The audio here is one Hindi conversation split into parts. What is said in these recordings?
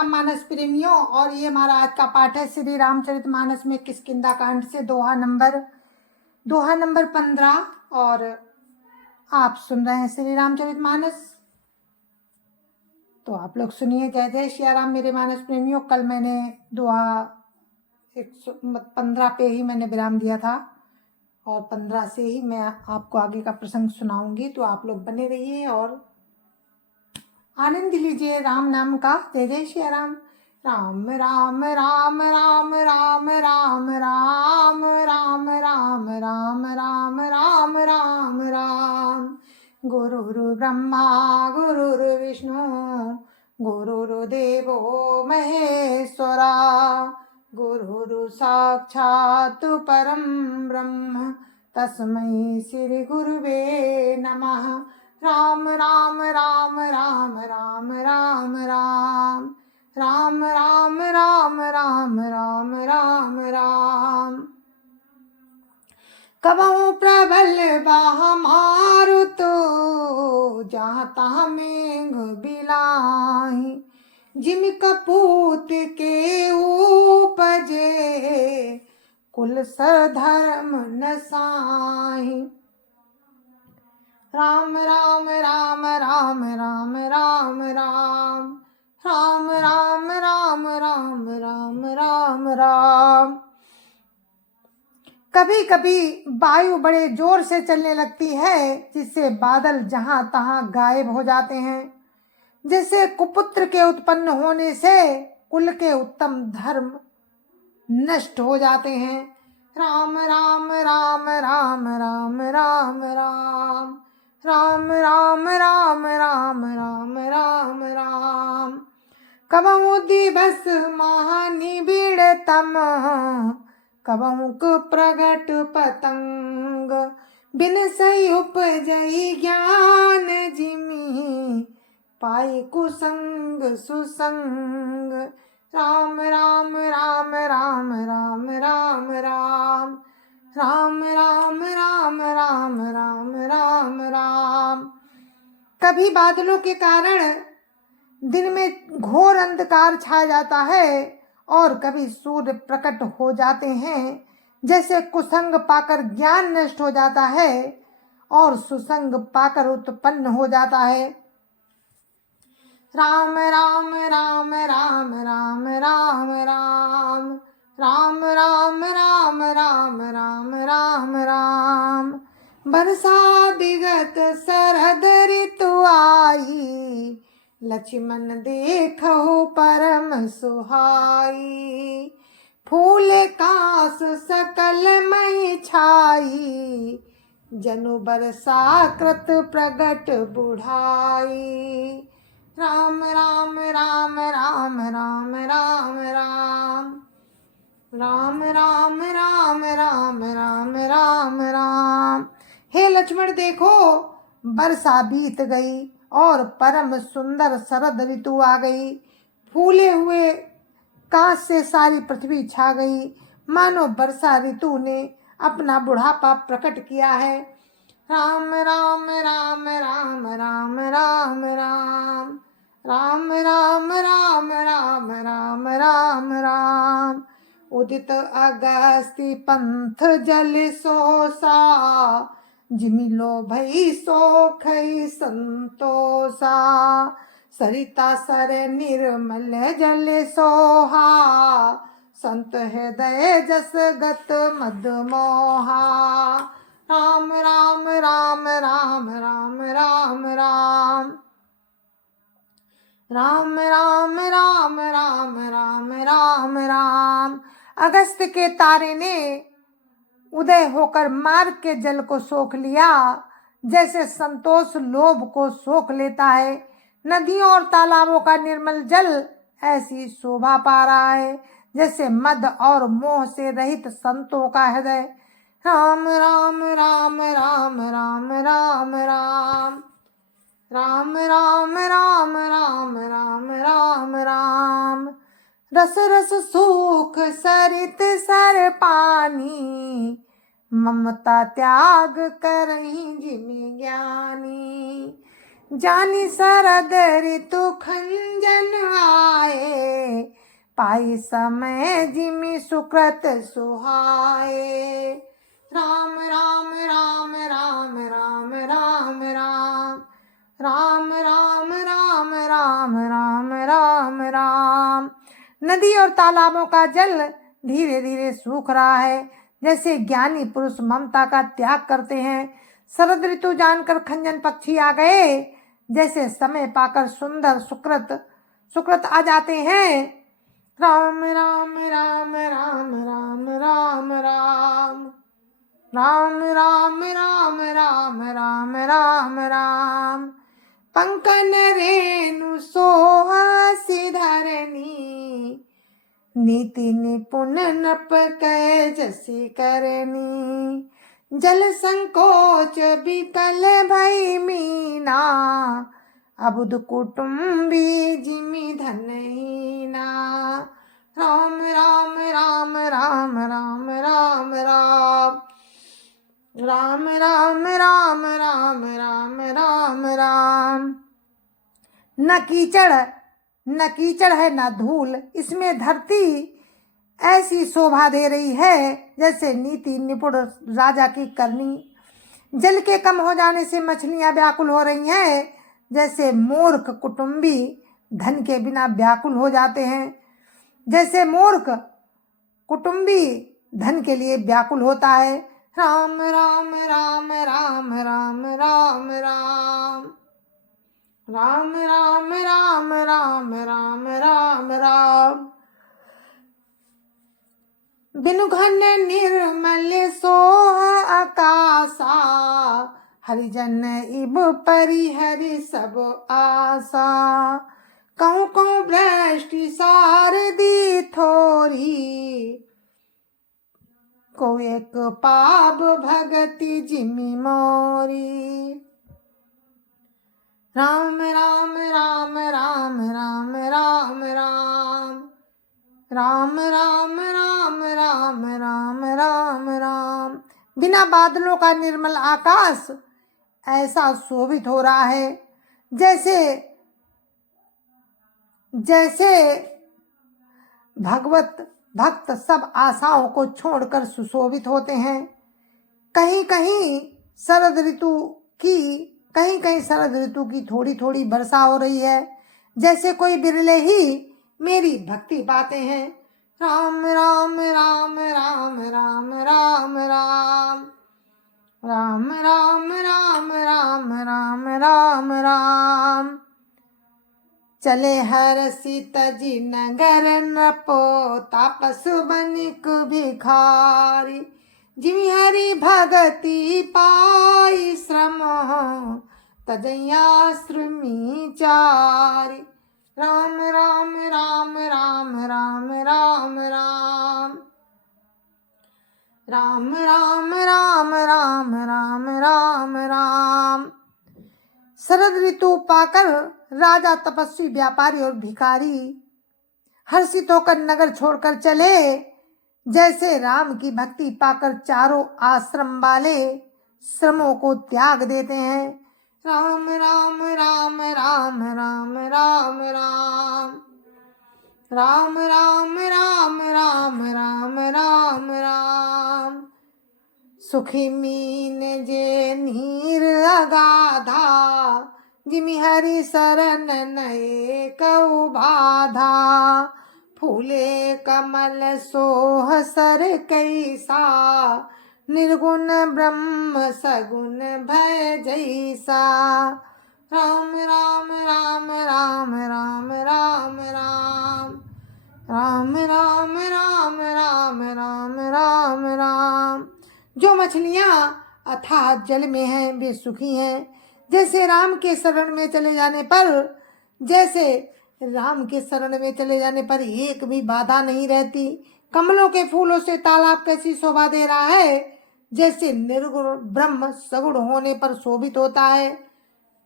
राममानस प्रेमियों, और ये हमारा आज का पाठ है श्री रामचरितमानस में किष्किंधा कांड से दोहा नंबर 15। और आप सुन रहे हैं श्री रामचरितमानस। तो आप लोग सुनिए। जय जय श्री राम मेरे मानस प्रेमियों। कल मैंने दोहा 115 पे ही मैंने विराम दिया था और 15 से ही मैं आपको आगे का प्रसंग सुनाऊंगी। तो आप लोग बने रहिए और आनंद लीजिए राम नाम का। जय जय श्री राम। राम राम राम राम राम राम राम राम राम राम राम राम राम राम। गुरुर् ब्रह्मा गुरुर्विष्णु गुरुर्देवो महेश्वरा गुरुर् साक्षात् परं ब्रह्म तस्मै श्री गुरुवे नमः। राम राम राम राम राम राम राम राम राम राम राम राम राम राम। कबहु प्रबल बाह मारुतो जहाँ तहाँ मेघ बिलाहि। जिम कपूत के उपजे कुल सधर्म नसाहि। राम राम राम राम राम राम राम राम राम राम राम राम राम राम। कभी कभी वायु बड़े जोर से चलने लगती है जिससे बादल जहां तहां गायब हो जाते हैं। जैसे कुपुत्र के उत्पन्न होने से कुल के उत्तम धर्म नष्ट हो जाते हैं। राम राम राम राम राम राम राम राम राम राम राम राम राम राम। कबहु दिवस महानिबिड़ तम कबहु प्रगट पतंग। बिन सही उपजई ज्ञान जिमि पाई कुसंग सुसंग। राम राम राम राम राम राम राम राम राम राम राम राम राम राम। कभी बादलों के कारण दिन में घोर अंधकार छा जाता है और कभी सूर्य प्रकट हो जाते हैं। जैसे कुसंग पाकर ज्ञान नष्ट हो जाता है और सुसंग पाकर उत्पन्न हो जाता है। राम राम राम राम राम राम राम राम राम राम राम राम राम राम। बरसा विगत शरद ऋतु आई लक्ष्मण देखो परम सुहाई। फूल कास सकल मई छाई जनु बरसा कृत प्रगट बुढ़ाई। राम राम राम राम राम राम राम राम राम राम राम राम राम राम। हे लक्ष्मण देखो, बरसा बीत गई और परम सुंदर शरद ऋतु आ गई। फूले हुए कांच से सारी पृथ्वी छा गई, मानो वर्षा ऋतु ने अपना बुढ़ापा प्रकट किया है। राम राम राम राम राम राम राम राम राम राम राम राम राम राम। उदित अगस्ती पंथ जल सोसा जिमिलो भई सोखई संतोषा। सरिता सर निर्मल जल सोहा संत हृदय जस गत मदमोहा। राम राम राम राम राम राम राम राम राम राम राम राम राम राम। अगस्त के तारे ने उदय होकर मार्ग के जल को सोख लिया। जैसे संतोष लोभ को सोख लेता है, नदियों और तालाबों का निर्मल जल ऐसी शोभा पा रहा है जैसे मद और मोह से रहित संतों का हृदय। राम राम राम राम राम राम राम राम राम राम राम राम राम राम। रस रस सुख सरित सर पानी ममता त्याग करहीं जिमि ज्ञानी। जानी शरद ऋतु खंजन आए पाई समय जिमि सुकृत सुहाए। राम राम राम राम राम राम राम राम राम राम राम राम राम राम। नदी और तालाबों का जल धीरे धीरे सूख रहा है, जैसे ज्ञानी पुरुष ममता का त्याग करते हैं। शरद ऋतु जानकर खंजन पक्षी आ गए, जैसे समय पाकर सुंदर सुकृत आ जाते हैं। राम राम राम राम राम राम राम राम राम राम राम राम राम राम। पंकन रेणु सोहासी धरनी, नीति निपुण नप कै जसी करनी। जल संकोच विकल भई मीना, अबुध कुटुंबी जिमि धनहीना। राम राम राम राम राम राम राम राम राम राम राम राम राम राम। न कीचड़ है न धूल, इसमें धरती ऐसी शोभा दे रही है जैसे नीति निपुण राजा की करनी। जल के कम हो जाने से मछलियां व्याकुल हो रही हैं, जैसे मूर्ख कुटुंबी धन के बिना व्याकुल हो जाते हैं। जैसे मूर्ख कुटुंबी धन के लिए व्याकुल होता है। राम राम राम राम राम राम राम राम राम राम राम राम राम राम। बिनु घन निर्मल सोह आकाशा, हरिजन इब परिहरि सब आशा। कहूँ कहूँ भ्रष्टि सारदी थोरी, को एक पाप भगति जिमि मोरी। राम राम राम राम राम राम राम राम राम राम राम राम राम राम। बिना बादलों का निर्मल आकाश ऐसा शोभित हो रहा है, जैसे भक्त सब आशाओं को छोड़कर सुशोभित होते हैं। कहीं कहीं शरद ऋतु की थोड़ी थोड़ी वर्षा हो रही है, जैसे कोई बिरले ही मेरी भक्ति पाते हैं। राम राम राम राम राम राम राम राम राम राम राम राम राम राम। चले हरषि तजी नगर नपो, तापस बनिक भिखारी। जिमि हरि भगति पाई श्रम, तजैया श्रमी चारी। राम राम राम राम राम राम राम राम राम राम राम राम राम राम। शरद ऋतु पाकर राजा, तपस्वी, व्यापारी और भिखारी हर्षित होकर नगर छोड़कर चले, जैसे राम की भक्ति पाकर चारों आश्रम वाले श्रमों को त्याग देते हैं। राम राम राम राम राम राम राम राम राम राम राम राम राम राम। सुखी मीन जे नीर अगाधा, जिमि हरि शरण नए कऊ बाधा। फूले कमल सोह सर कैसा, निर्गुण ब्रह्म सगुण भय जैसा। राम राम राम राम राम राम राम राम राम राम राम राम राम राम। जो मछलियाँ अथाह जल में हैं वे सुखी हैं, जैसे राम के शरण में चले जाने पर एक भी बाधा नहीं रहती। कमलों के फूलों से तालाब कैसी शोभा दे रहा है, जैसे निर्गुण ब्रह्म सगुण होने पर शोभित होता है।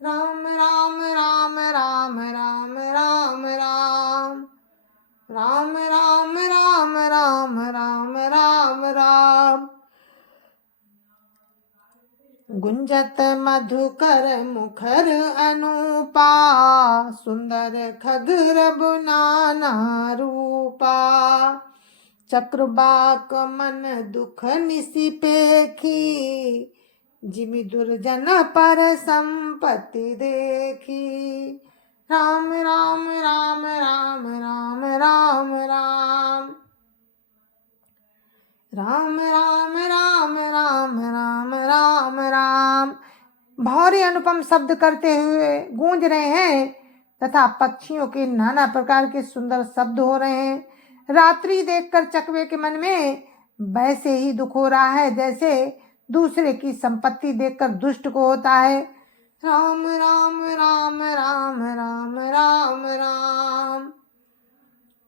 राम राम राम राम राम राम राम राम राम राम राम राम राम राम। गुंजत मधुकर मुखर अनूपा, सुंदर खगर बुनाना रूपा। चक्रबाक मन दुख निसि पेखी, जिमि दुर्जन पर संपत्ति देखी। राम राम राम राम राम राम राम राम राम राम राम राम राम राम। भौरे अनुपम शब्द करते हुए गूंज रहे हैं तथा पक्षियों के नाना प्रकार के सुंदर शब्द हो रहे हैं। रात्रि देखकर चकवे के मन में वैसे ही दुख हो रहा है जैसे दूसरे की संपत्ति देखकर दुष्ट को होता है। राम राम राम राम राम राम राम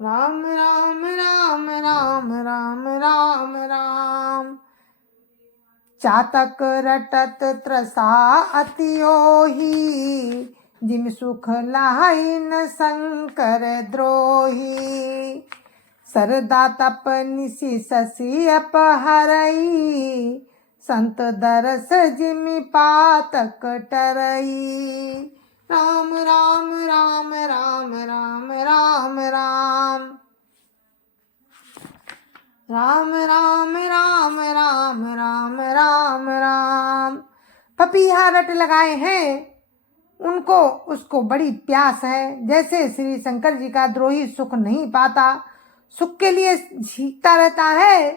राम राम राम राम राम राम राम। चातक रटत त्रसा अति ओही, जिम सुख लाहि न शंकर द्रोही। सरदा तप निसि शशि अपहरई, संत दरस जिमि पातक टरई। राम राम राम राम राम राम राम राम राम राम राम राम राम राम। पपीहा रट लगाए हैं उनको उसको बड़ी प्यास है, जैसे श्री शंकर जी का द्रोही सुख नहीं पाता, सुख के लिए झीकता रहता है।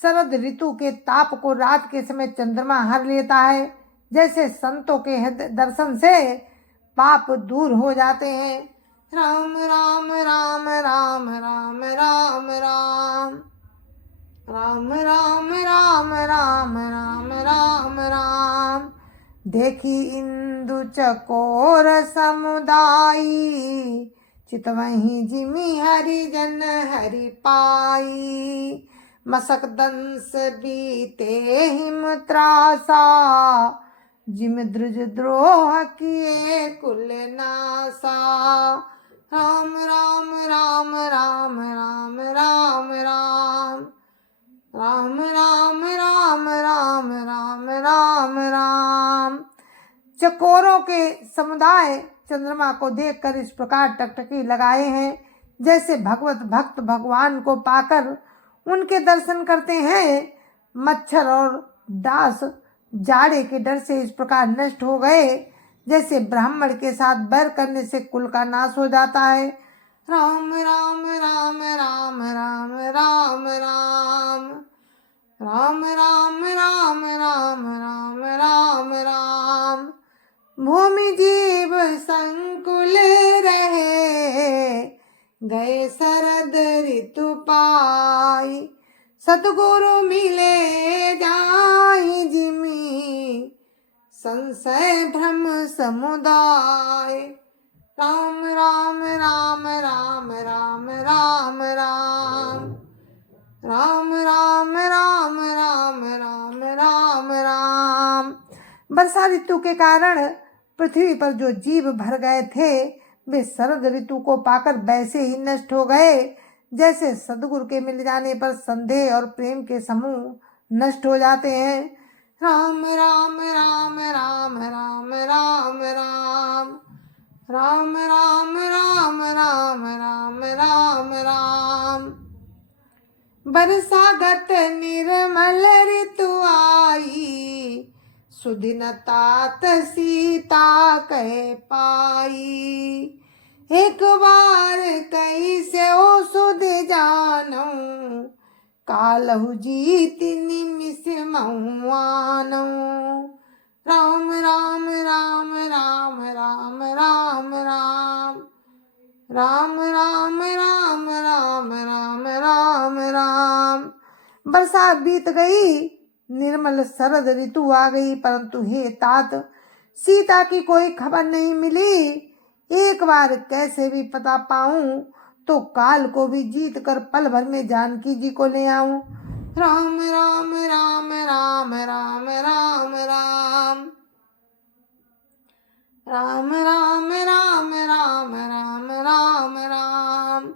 शरद ऋतु के ताप को रात के समय चंद्रमा हर लेता है, जैसे संतों के दर्शन से पाप दूर हो जाते हैं। राम राम राम राम राम राम राम राम राम राम राम राम राम राम। देखी इंदु चकोर समुदायी, चितवही जिमि हरिजन हरि पाई। मसक दंस बीते हिम त्रासा, जिम द्रुज द्रोह किए कुल नासा। राम राम राम राम राम राम राम राम राम राम राम राम राम राम। चकोरों के समुदाय चंद्रमा को देखकर इस प्रकार टकटकी लगाए हैं, जैसे भगवत भक्त भगवान को पाकर उनके दर्शन करते हैं। मच्छर और डास जाड़े के डर से इस प्रकार नष्ट हो गए, जैसे ब्राह्मण के साथ बैर करने से कुल का नाश हो जाता है। राम राम राम राम राम राम राम राम राम राम राम राम राम राम। भूमि जीव संकुल रहे, गए शरद ऋतु पाई। सतगुरु मिले जाहि जिमि, संशय भ्रम समुदाय। राम राम राम राम राम राम राम राम राम राम राम राम राम राम। वर्षा ऋतु के कारण पृथ्वी पर जो जीव भर गए थे वे शरद ऋतु को पाकर वैसे ही नष्ट हो गए, जैसे सदगुरु के मिल जाने पर संदेह और प्रेम के समूह नष्ट हो जाते हैं। राम राम राम राम राम राम राम राम राम राम राम राम राम राम। बरसागत निर्मल ऋतु आई, सुदिन तात सीता कह पाई। एक बार कैसे ओ सुध जानो, कालहु जीत निमिष महुआनो। राम राम राम राम राम राम राम राम राम राम राम राम राम राम। बरसात बीत गई, निर्मल शरद ऋतु आ गई, परंतु हे तात सीता की कोई खबर नहीं मिली। एक बार कैसे भी पता पाऊं तो काल को भी जीत कर पल भर में जानकी जी को ले आऊं। राम राम राम राम राम राम राम राम राम राम राम राम राम राम।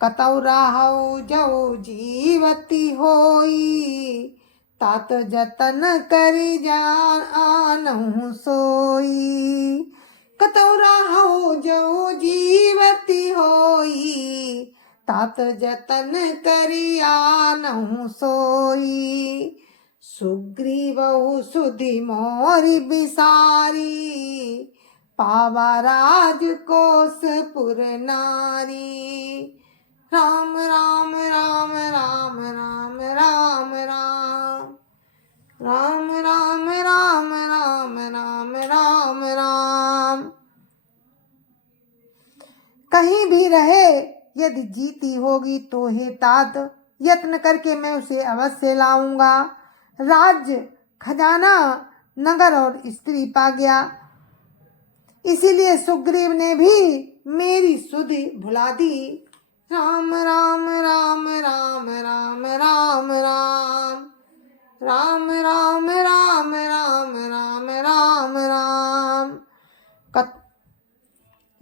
कतौ राहु जो जीवती होई, तात जतन करि जानहु सोई। कतौ राहु जो जीवती होई, तात जतन करिया नहु सोई, सुग्रीवहु सुधि मोरि बिसारी, पावा राजकोसपुर नारी। राम राम राम राम राम राम राम, राम राम राम राम राम राम राम। कहीं भी रहे यदि जीती होगी तो हे तात, यत्न करके मैं उसे अवश्य लाऊंगा। राज्य, खजाना, नगर और स्त्री पा गया, इसीलिए सुग्रीव ने भी मेरी सुधि भुला दी। राम राम राम राम राम राम राम, राम राम राम राम राम राम राम।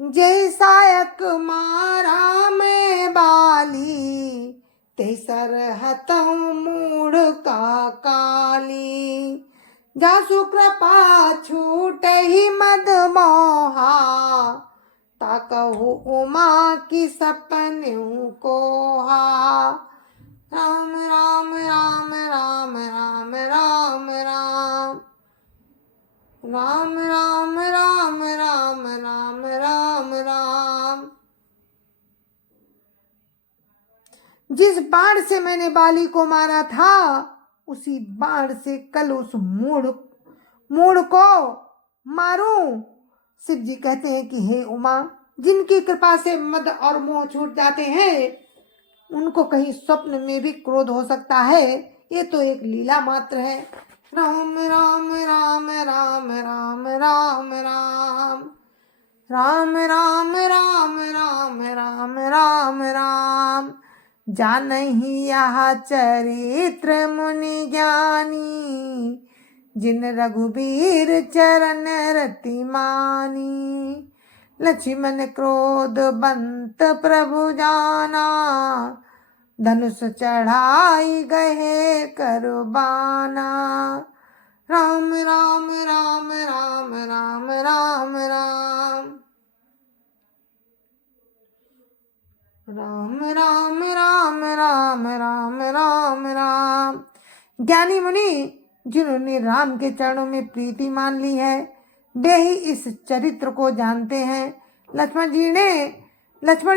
जैसायक मारा मैं बाली, ते सरहतौ मूढ़ का काली, जासु कृपा छूट ही मद मोहा, ताकहु उमा की सपनु कोहा। राम राम राम राम राम राम राम, राम राम राम राम राम राम राम। जिस बाण से मैंने बाली को मारा था, उसी बाण से कल उस मूढ़ को मारूं। शिव जी कहते हैं कि हे उमा, जिनकी कृपा से मद और मोह छूट जाते हैं, उनको कहीं स्वप्न में भी क्रोध हो सकता है, ये तो एक लीला मात्र है। राम राम राम राम राम राम राम, राम राम राम राम राम राम राम। जानहि यह चरित्र मुनि ज्ञानी, जिन रघुबीर चरण रति मानी। लक्ष्मण क्रोध बंत प्रभु जाना, धनुष चढ़ाई गए करबाना। राम राम राम राम राम राम राम, राम राम राम राम राम राम राम। ज्ञानी मुनि जिन्होंने राम के चरणों में प्रीति मान ली है, वे ही इस चरित्र को जानते हैं। लक्ष्मण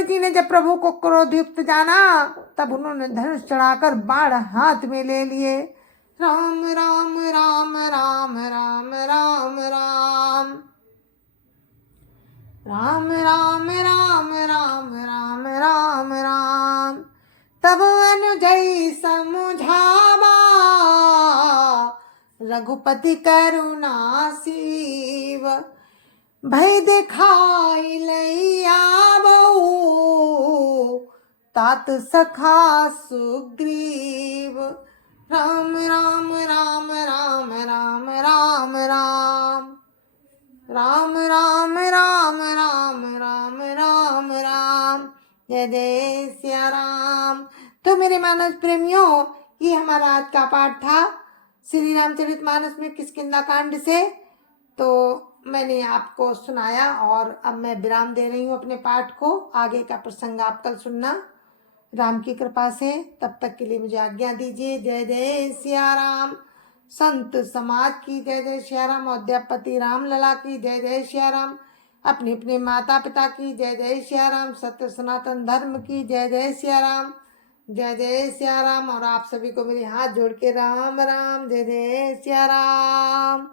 जी ने जब प्रभु को क्रोधयुक्त जाना, तब उन्होंने धनुष चढ़ाकर बाण हाथ में ले लिए। राम राम राम राम राम राम राम, राम राम राम राम राम राम राम। तब अनुजई समुझावा, रघुपति करुणा सीव, भय दिखाई लैया बहू, तात सखा सुग्रीव। राम राम राम राम राम राम राम, राम राम राम राम राम राम राम। जय जय सिया राम। तो मेरे मानस प्रेमियों, ये हमारा आज का पाठ था श्री रामचरितमानस में किष्किंधा कांड से। तो मैंने आपको सुनाया और अब मैं विराम दे रही हूँ अपने पाठ को। आगे का प्रसंग आप कल सुनना राम की कृपा से। तब तक के लिए मुझे आज्ञा दीजिए। जय जय सिया राम। संत समाज की जय जय सिया राम। अध्यापति राम लला की जय जय सिया राम। अपने अपने माता पिता की जय जय सिया राम। सत्य सनातन धर्म की जय जय सिया राम। जय जय सिया राम। और आप सभी को मेरे हाथ जोड़ के राम राम, जय जय सिया राम।